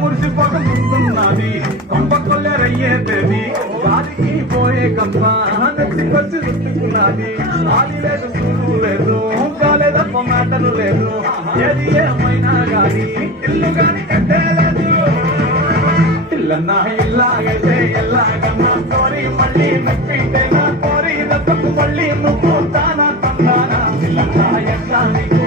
మురిసిపోతున్నది కంప కొల్లెరయ్యేది గాలికి పోయే కంప నెత్తికొచ్చి రుట్టుకున్నది ఆది లేదు చూడు లేదు కాలేదప్ప మాటలు లేదు ఏది ఏమైనా గాని ఇల్లు గాని కట్టేలేదు ఇల్లన్నా ఇల్లాగైతే ఎల్లాగన్నా కోరి మళ్ళీ నప్పితే నా కోరి దత్తకు మళ్ళీ నువ్వు తానా తందానా ఇల్లన్నా ఎట్లా నీకు